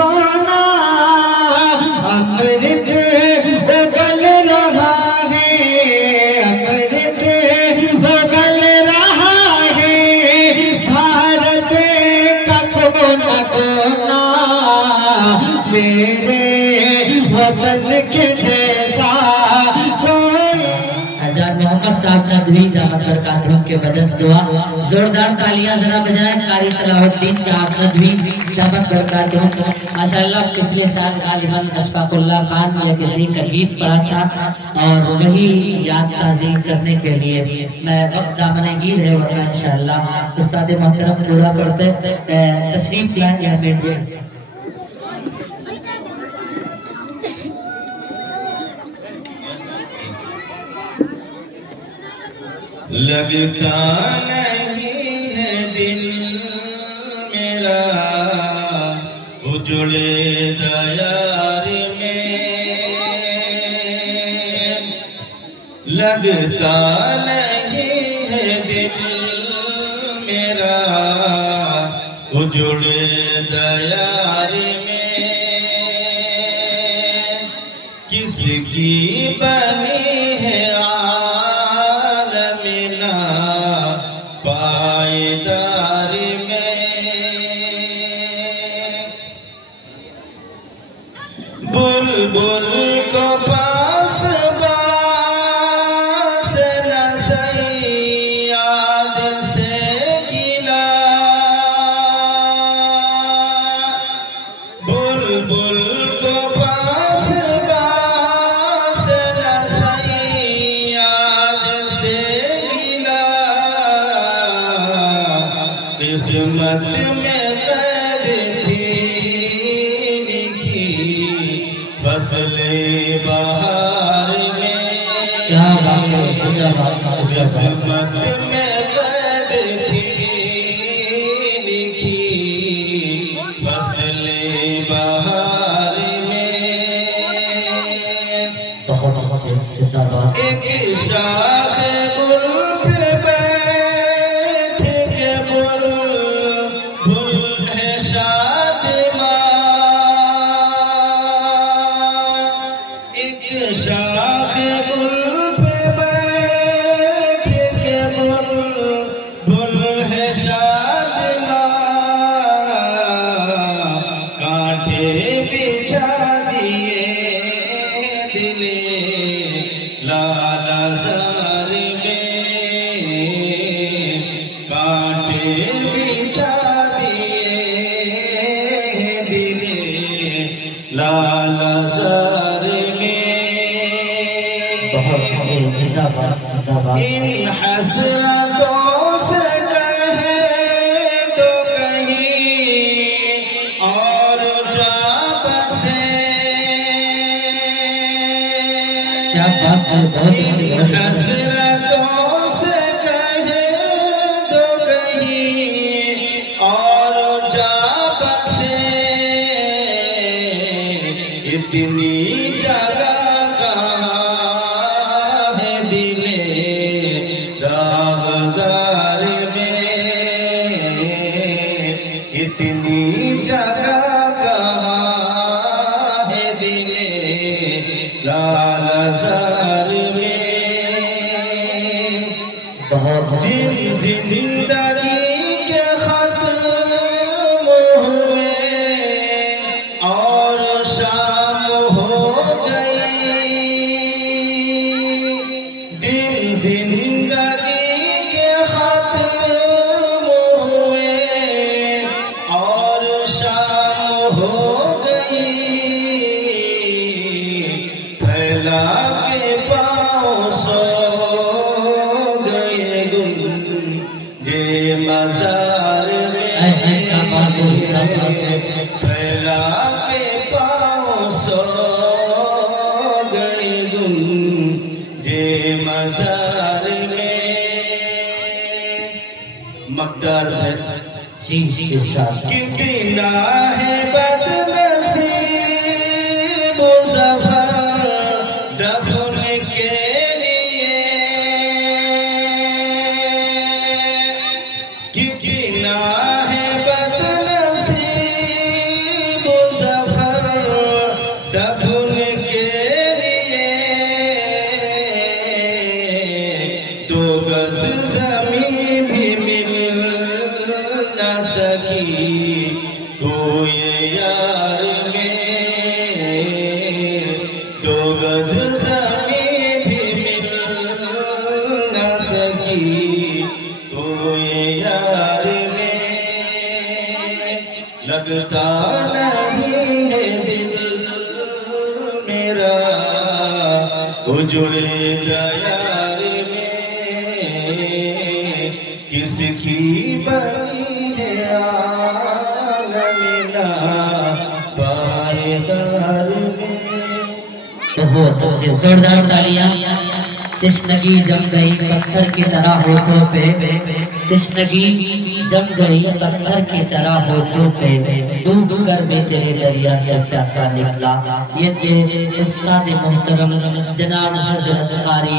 सोना अमृत उगल रहा है, अमृत उगल रहा है, भारत का कोना कोना मेरे वतन के जैसा कोई। हज़रत मोहम्मद साहब नदवी दामद बरकातहू के बदस दुआ जोरदार तालियां जरा बजाएं। कारी सलाहुद्दीन साहब नदवी दामद बरकातहू माशाअल्लाह पिछले साल गालिबन अशफाकुल्लाह खान या किसी का गीत पढ़ा था और वही याद ताज़ी करने के लिए मैं वक्त दामने गीत है वरना इंशाअल्लाह उस्ताद मोहतरम पूरा करते तशरीफ लाएं या मेरे लगता नहीं है दिल मेरा उजड़े दयार में, लगता नहीं है दिल मेरा उजड़े दयार में, किसकी बनी है पायदार में। बुलबुल को पास बास न सैयाद से गिला, बुलबुल को पास बास न सैयाद से गिला, किस्मत में कैद थी लिखी फसले बहार में, क्या बात है, किस्मत में कैद थी लिखी फसले बहार में। बहुत जिंदाबाद। एक शाख गुल पे बैठ के बुलबुल है शादिमां, एक शाख गुल पे बैठ के बुलबुल है शादिमां, कांटे बिछा दिए दिले लाला ज़ार में, कांटे बिछा दिए दिले लाला ज़ार में। बहुत जिंदाबाद जिंदाबाद। इन हसरतों से कहे तो कहीं और जा बसे, क्या बात है, बहुत अच्छी बात है। हसरतों से कहे तो कहीं और जा बसे, इतनी जगह कहाँ है दिले दागदार में, इतनी जगह कहाँ है दिले लाला ज़ार में। बहुत दिन जिंदगी के खत्म हुए और शाम हो गई, दिन जिंदगी के खत्म हुए और शाम हो गई, फैला के पाँव सो गए गुंजे मज़ार में, फैला के पाँव सो गए गुंजे मज़ार में। मकदार से जी इरशाद। कितना है बदनसीब ज़फ़र दफन के लिए, कितना है बदनसीब ज़फ़र دفن کے لیے 2 گز زمین بھی مل نہ سکی ہوئے یار میں 2 گز زمین بھی مل نہ سکی ہوئے یار میں لگتا نہیں ہے دل میرا اجڑے یار میں کس کی بنی ہے عالمنا پائیدار میں بہت سے زوردار تالیاں تشنگی جم گئی پتھر کی طرح ہونٹوں پہ تشنگی جم گئی پتھر کی طرح ہونٹوں پہ ڈوب کر بھی تیرے دریا سے پیاسا نکلا یہ تھے استاد محترم جناب حضرت قاری